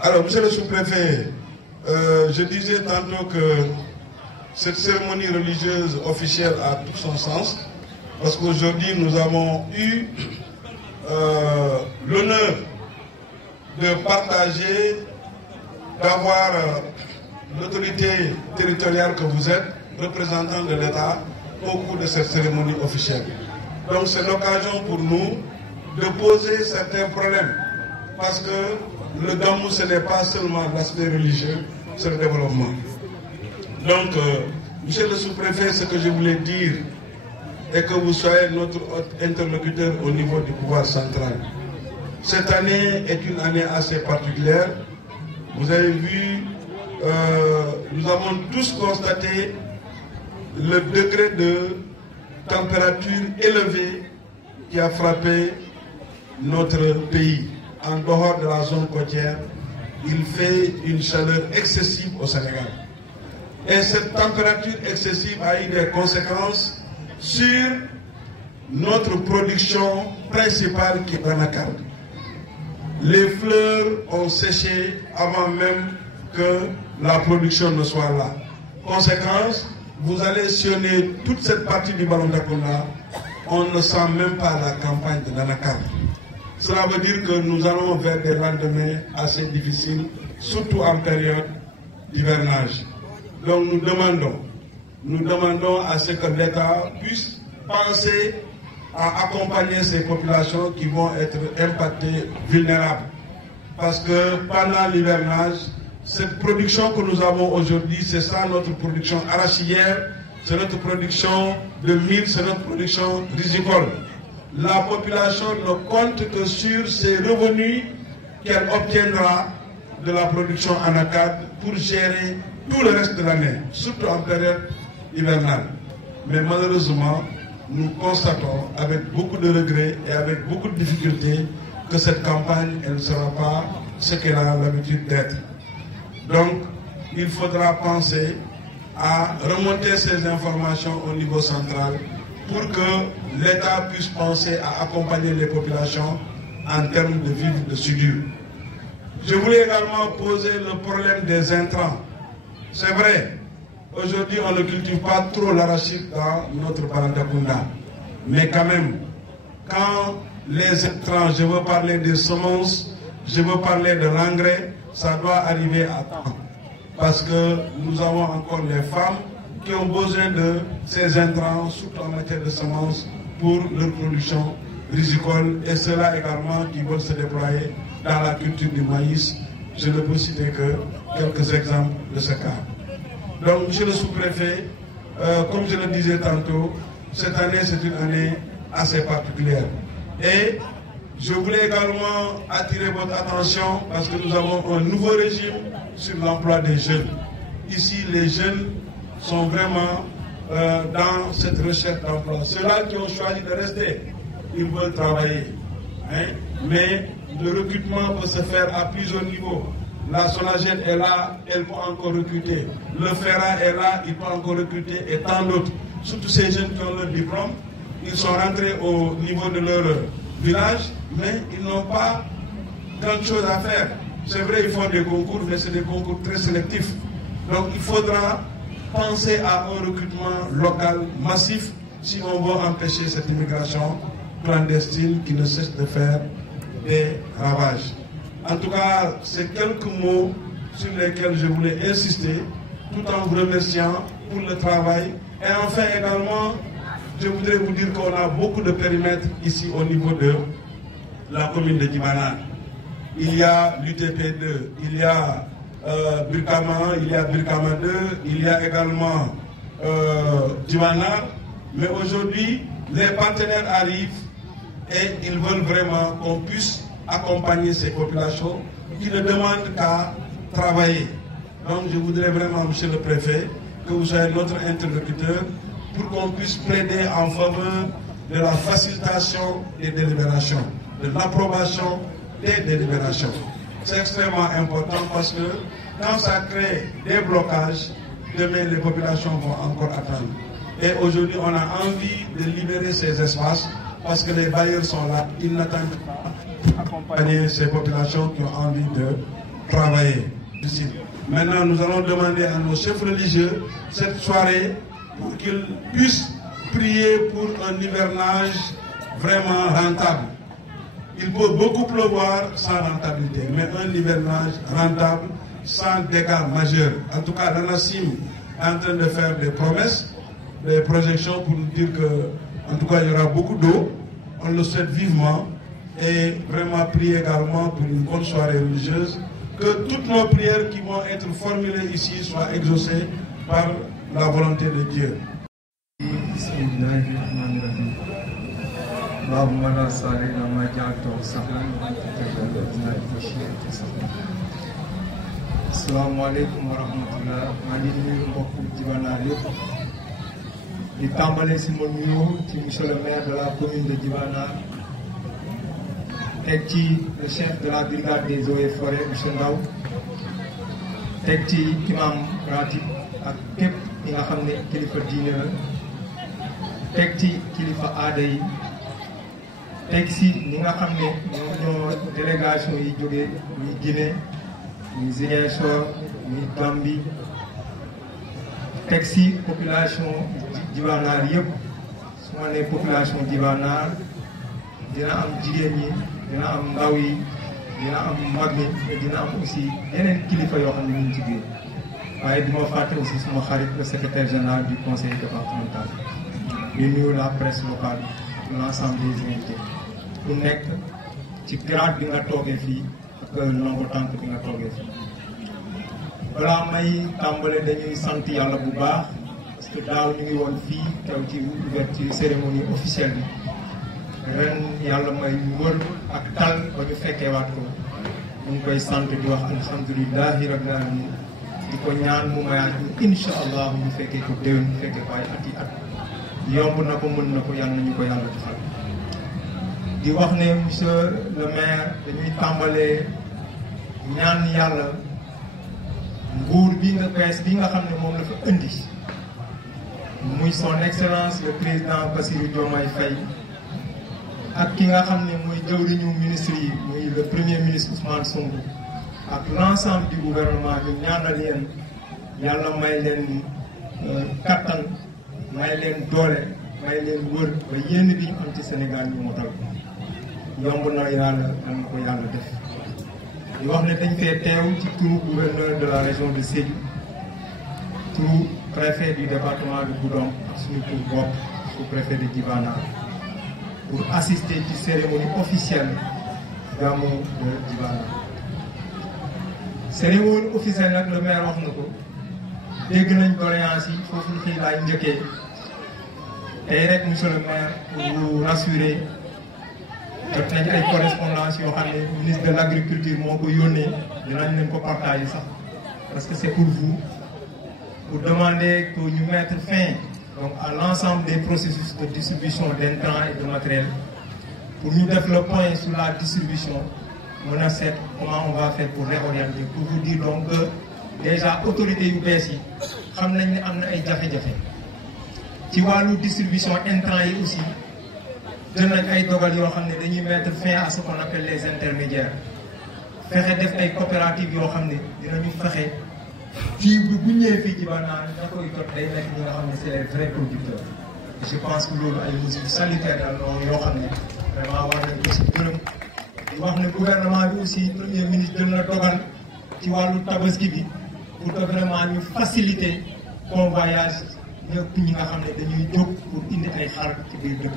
Alors, monsieur le sous-préfet, je disais tantôt que cette cérémonie religieuse officielle a tout son sens, parce qu'aujourd'hui nous avons eu l'honneur de partager, d'avoir l'autorité territoriale que vous êtes, représentant de l'État, au cours de cette cérémonie officielle. Donc c'est l'occasion pour nous de poser certains problèmes, parce que le Gamou, ce n'est pas seulement l'aspect religieux, c'est le développement. Donc, monsieur le sous-préfet, ce que je voulais dire est que vous soyez notre interlocuteur au niveau du pouvoir central. Cette année est une année assez particulière. Vous avez vu, nous avons tous constaté le degré de température élevée qui a frappé notre pays. En dehors de la zone côtière, il fait une chaleur excessive au Sénégal. Et cette température excessive a eu des conséquences sur notre production principale qui est l'anacarde. Les fleurs ont séché avant même que la production ne soit là. Conséquence, vous allez sillonner toute cette partie du Ballon d'Akunda, on ne sent même pas la campagne de l'anacarde. Cela veut dire que nous allons vers des lendemains assez difficiles, surtout en période d'hivernage. Donc nous demandons à ce que l'État puisse penser à accompagner ces populations qui vont être impactées, vulnérables. Parce que pendant l'hivernage, cette production que nous avons aujourd'hui, c'est ça notre production arachidière, c'est notre production de mil, c'est notre production risicole. La population ne compte que sur ces revenus qu'elle obtiendra de la production anacarde pour gérer tout le reste de l'année, surtout en période hivernale. Mais malheureusement, nous constatons avec beaucoup de regrets et avec beaucoup de difficultés que cette campagne, elle ne sera pas ce qu'elle a l'habitude d'être. Donc, il faudra penser à remonter ces informations au niveau central pour que l'État puisse penser à accompagner les populations en termes de vivres de soudure. Je voulais également poser le problème des intrants. C'est vrai, aujourd'hui on ne cultive pas trop l'arachide dans notre Balantakunda. Mais quand même, quand les intrants, je veux parler des semences, je veux parler de l'engrais, ça doit arriver à temps. Parce que nous avons encore les femmes qui ont besoin de ces intrants, surtout en matière de semences, pour leur production risicole, et ceux-là également qui veulent se déployer dans la culture du maïs. Je ne peux citer que quelques exemples de ce cas. Donc, monsieur le sous-préfet, comme je le disais tantôt, cette année c'est une année assez particulière. Et je voulais également attirer votre attention parce que nous avons un nouveau régime sur l'emploi des jeunes. Ici, les jeunes sont vraiment dans cette recherche d'emploi. Ceux-là qui ont choisi de rester, ils veulent travailler. Hein? Mais le recrutement peut se faire à plusieurs niveaux. La Sonaged est là, elle peut encore recruter. Le FERA est là, il peut encore recruter, et tant d'autres. Surtout ces jeunes qui ont leur diplôme, ils sont rentrés au niveau de leur village, mais ils n'ont pas grand chose à faire. C'est vrai, ils font des concours, mais c'est des concours très sélectifs. Donc il faudra penser à un recrutement local massif si on veut empêcher cette immigration clandestine qui ne cesse de faire des ravages. En tout cas, c'est quelques mots sur lesquels je voulais insister, tout en vous remerciant pour le travail. Et enfin également, je voudrais vous dire qu'on a beaucoup de périmètres ici au niveau de la commune de Djimana. Il y a l'UTP2, il y a Birkama, il y a Birkama 2, il y a également Djimana. Mais aujourd'hui, les partenaires arrivent et ils veulent vraiment qu'on puisse accompagner ces populations qui ne demandent qu'à travailler. Donc je voudrais vraiment, monsieur le préfet, que vous soyez notre interlocuteur pour qu'on puisse plaider en faveur de la facilitation des délibérations, de l'approbation des délibérations. C'est extrêmement important parce que quand ça crée des blocages, demain les populations vont encore attendre. Et aujourd'hui, on a envie de libérer ces espaces parce que les bailleurs sont là, ils n'attendent pas accompagner ces populations qui ont envie de travailler. travailler. Maintenant, nous allons demander à nos chefs religieux cette soirée pour qu'ils puissent prier pour un hivernage vraiment rentable. Il peut beaucoup pleuvoir sans rentabilité, mais un hivernage rentable sans dégâts majeurs. En tout cas, Nassim est en train de faire des promesses, des projections pour nous dire que, en tout cas, il y aura beaucoup d'eau. On le souhaite vivement et vraiment prier également pour une bonne soirée religieuse. Que toutes nos prières qui vont être formulées ici soient exaucées par la volonté de Dieu. Assalamu alaikum wa rahmatullah. maa ngi nuyu mbokku Djibana yëpp di tàmbale si ma nuyu ci monsieur le maire de la commune de Djibana teg ci le chef de la brigade des eaux et forêts monsieur Ndaw teg ci imam ratib ak képp ñi nga xam ne kilifa diine la teg ci kilifa aada yi teg si ñi nga xam ne ñoo délégation yi jógee muy Guinée muy Ziguinchor muy Gambie teg si population Djibanaar yëpp su ma nee population Djibanaar dina am jigéen ñi dina am ndaw yi dina am mag ñi dina am aussi yeneen kilifa yoo xam ne ñu ngi ci biir waaye du ma fàtte aussi suma xarit le secrétaire général du conseil départemental di nuyu la presse locale l'ensemble des invités ku nekk ci grade bi nga toogee fii ak nombre tànk bi nga toogee fii balaa may tàmbale dañuy sant yàlla bu baax parce que daaw ñu ngi woon fii teew ci ouverture cérémonie officielle bi ren yàlla may wër ak tal ba ñu fekkee waat ko ñu ngi koy sant di wax alhamdulilahi rabbil alamin di ko ñaan mu mayaat ñu incha allah ñu fekkee ko déwén ñu fekkee ko ay at yi at yomb na ko mën na ko yàlla nañu ko yàlla defal di wax ne monsieur le maire dañuy tàmbalee ñaan yàlla nguur bi nga bees bi nga xam ne moom la fa indi muy son excellence le président Bassirou Diomaye Faye ak ki nga xam ne muy jëwriñu ministre yi muy le premier ministre Ousmane Sonko ak l'ensemble du gouvernement ñu ñaanal leen yàlla may leen kattan may leen doole may leen wër ba yénn bi ñu am ci Sénégal ñu motal ko yomb na yàlla am ko yàlla def di wax ne dañ fee teew ci turu gouverneur de la région de Sédhiou turu préfet du département de Goudomp ak suñu tur bopp sous-préfet de Djibana pour assister ci cérémonie officielle Gamou de Djibana. Cérémonie officielle nag le maire wax na ko dégg nañ doléance yi foofu lu fii laay njëkkee tey rek monsieur le maire pour vous rassurer jot nañ ay correspondance yoo xam ne ministre de l' agriculture moo ko yónnee dinañ leen ko partager sax parce que c' est pour vous pour demander que ñu mettre fin donc à l' ensemble des processus de distribution d'intrants et de matériel pour ñu def le point sur la distribution mën a seet comment on va faire pour réorienter pour vous dire donc que déjà autorités yu bees yi xam nañ ne am na ay jafe-jafe ci wàllu distribution intrants yi aussi jël nañ ay dogal yoo xam ne dañuy mettre fin à ce qu'on appelle les intermédiaires fexe def ay coopératives yoo xam ne dinañu fexe jiw bi bu ñëwee fii ci Djibana da koy jot day nekk ñi nga xam ne c'est les vrais producteurs je pense que loolu ay mesures sanitaires la loolu yoo xam ne vraiment war nañ ko si gërëm di wax ne gouvernement bi aussi premier ministre jël na dogal ci wàllu tabaski bi pour que vraiment ñu faciliter convoyage ñëpp ñi nga xam ne dañuy jóg pour indi ay xar ci biir dëkk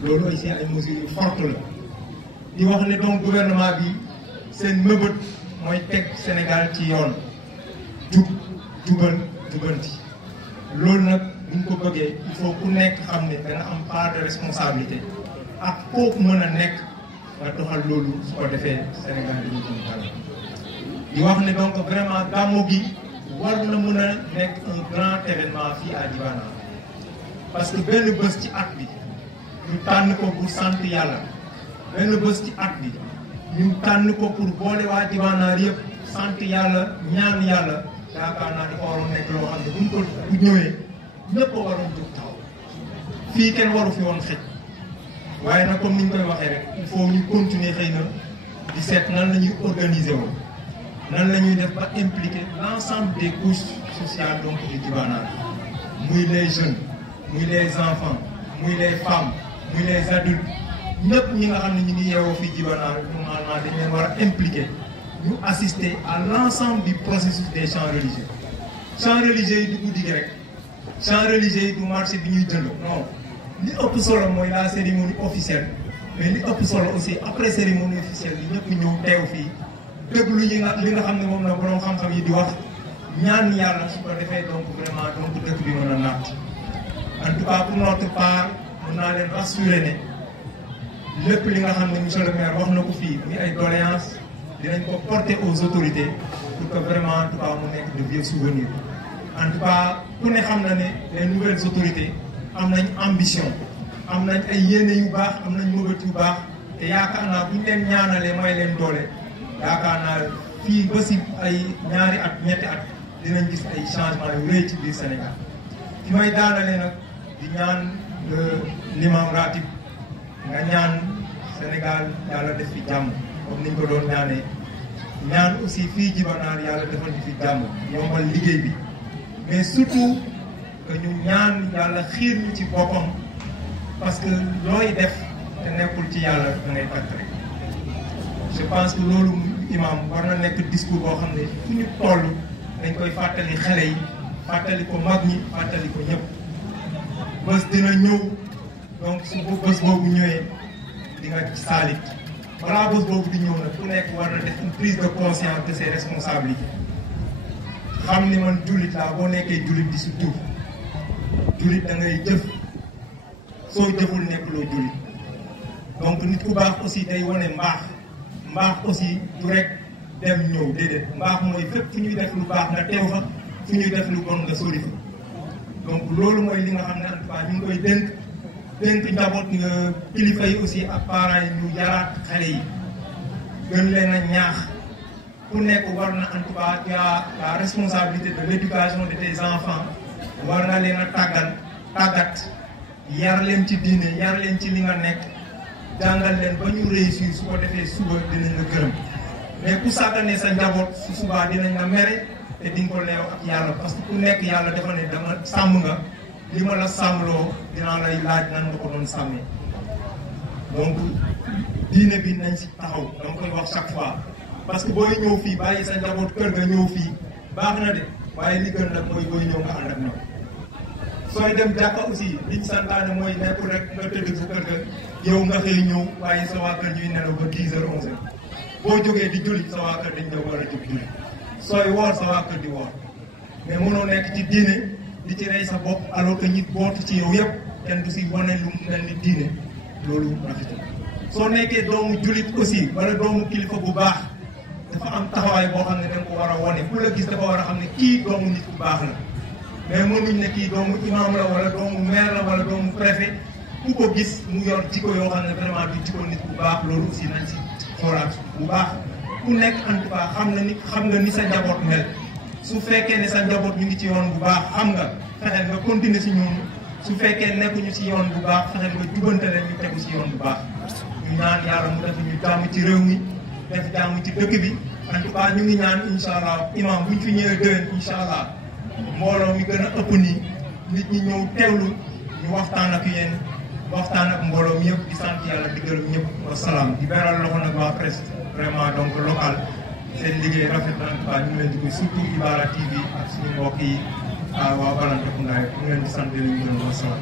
bi loolu aussi ay mesures yu fortes la di wax ne donc gouvernement bi seen mëbët mooy teg Sénégal ci yoon jubanti loolu nag buñ ko bëggee il faut ku nekk xam ne dana am part de responsabilité ak kooku mën a nekk nga doxal loolu su ko defee Sénégal dañu jëm kanam di wax ne donc vraiment gàmmu gi war na mën a nekk un grand événement fii à Djibana parce que benn bés ci at bi ñu tànn ko pour sant yàlla benn bés ci at bi ñu tànn ko pour boole waa Djibana yëpp sant yàlla ñaan yàlla yaakaar naa dafa waroon nekk loo xam ne buñ ko bu ñëwee ñëpp a waroon jóg taxaw fii kenn waru fi woon xëj waaye nag comme ni ñu koy waxee rek il faut ñu continuer xëy na di seet nan la ñuy organiser woon nan la ñuy def ba impliquer l'ensemble des couches sociales donc du Djibana muy les jeunes muy les enfants muy les femmes muy les adultes ñëpp ñi nga xam ne ñu ngi yeewoo fii Djibana normalement dañ leen war a impliquer ñu assister à l'ensemble du processus des chants religieux. Chants religieux yi du guddi gi rek chants religieux yi du marché bi ñuy jënd non li ëpp solo mooy la cérémonie officielle mais li ëpp solo aussi après cérémonie officielle bi ñëpp ñëw teew fii déglu li nga xam ne moom la borom xam-xam yi di wax ñaan yàlla su ko defee donc vraiment donc dëkk bi mën a naat en tout cas pour notre part mën naa leen rassurer ne lépp li nga xam ne monsieur le maire wax na ko fii muy ay doléances dinañ ko porter aux autorités pour que vraiment en tout cas mu nekk de vieux souvenirs en tout cas ku ne xam na ne les nouvelles autorités am nañ ambition am nañ ay yéene yu baax am nañ mëbët yu baax te yaakaar naa bu ñu leen ñaanalee may leen doole yaakaar naa fii ba si ay ñaari at ñetti at dinañ gis ay changement yu rëy ci biir Sénégal fi may daanalee nag di ñaan l'imam ratib nga ñaan Sénégal yàlla def fi jàmm comme niñ ko doon ñaanee ñaan aussi fii Djibana yàlla defal ñu fi jàmm yombal liggéey bi mais surtout que ñu ñaan yàlla xiir ñu ci boppam parce que looy def te nekkul ci yàlla da ngay tàkk rek je pense que loolu imam war na nekk discours boo xam ne fu ñu toll dañ koy fàttali xale yi fàttali ko mag ñi fàttali ko ñëpp bés dina ñëw donc su bés boobu ñëwee di nga saalit balaa bés boobu di ñëw nag ku nekk war na def une prise de conscience de ses responsabilités xam ni man jullit laa boo nekkee jullit di si tur jullit da ngay jëf soo jëful nekk loo jullit donc nit ku baax aussi day wane mbaax aussi du rek dem ñëw déedéet mbaax mooy fépp fu ñuy def lu baax nga teew fa fu ñuy def lu bon nga sori fa donc loolu mooy li nga xam ne en tout cas ñu ngi koy dénk njaboot nga kilifa yi aussi ak parents yi ñu yaraat xale yi gën leen a ñaax ku nekk war na en tout cas la responsabilité de l'éducation de tes enfants war na leen a tàggat yar leen ci diine yar leen ci li nga nekk jàngal leen ba ñu réussir su ko defee suba dinañ la gërëm mais ku sàgganee sa njaboot su subaa dinañ la mere te di nga ko leew ak yàlla parce que ku nekk yàlla dafa ne dama sàmm nga li ma la sàmmloo dinaa lay laaj nan nga ko doon sàmmee donc diine bi nañ si taxaw dama koy wax chaque fois parce que booy ñëw fii bàyyi sa njaboot kër nga ñëw fii baax na de waaye li gën nag mooy booy ñëw nga ànd ak ñoom sooy dem jàkka aussi liñ santaane mooy nekkul rek nga tëdd sa kër ga yow nga xëy ñëw waaye sa waa kër ñuy nelaw ba 10 heures 11 heures boo jógee di julli sa waa kër dañ ñëw war a jóg julli sooy woor sa waa kër di woor mais mënoo nekk ci diine di ci rey sa bopp alors que ñi bootu ci yow yëpp kenn du si wane lu mel ni diine loolu rafetul soo nekkee doomu jullit aussi wala doomu kilifa bu baax dafa am taxawaay boo xam ne danga ko war a wane ku la gis dafa war a xam ne kii doomu nit bu baax la mais mënuñ ne kii doomu imam la wala doomu maire la wala doomu préfet ku ko gis mu yor jikko yoo xam ne vraiment du jikko nit bu baax loolu aussi nañ si xoolaat bu baax ku nekk en tout cas xam nga ni sa njaboot mel su fekkee ne sa njaboot ñu ngi ci yoon bu baax xam nga fexeel nga continuer si ñoom su fekkee nekkuñu ci yoon bu baax fexeel nga jubante leen ñu tegu si yoon bu baax ñu ñaan yàlla mu def ñu jàmm ci réew mi def jàmm ci dëkk bi en tout cas ñu ngi ñaan incha allah imam buñ fi ñëwee déwén incha allah mbooloo mi gën a ëpp nii nit ñi ñëw teewlu ñu waxtaan ak yéen waxtaan ak mbooloo mi yëpp di sant yàlla di gërëm ñëpp wasalaam di beral loxo nag waa presse vraiment donc local seen liggéey rafet na en tout cas ñu ngi leen di ko surtout Ibara TV ak suñu mbokk yi waa Balantacounda ñu ngi leen di sant di leen gërëm wasalaam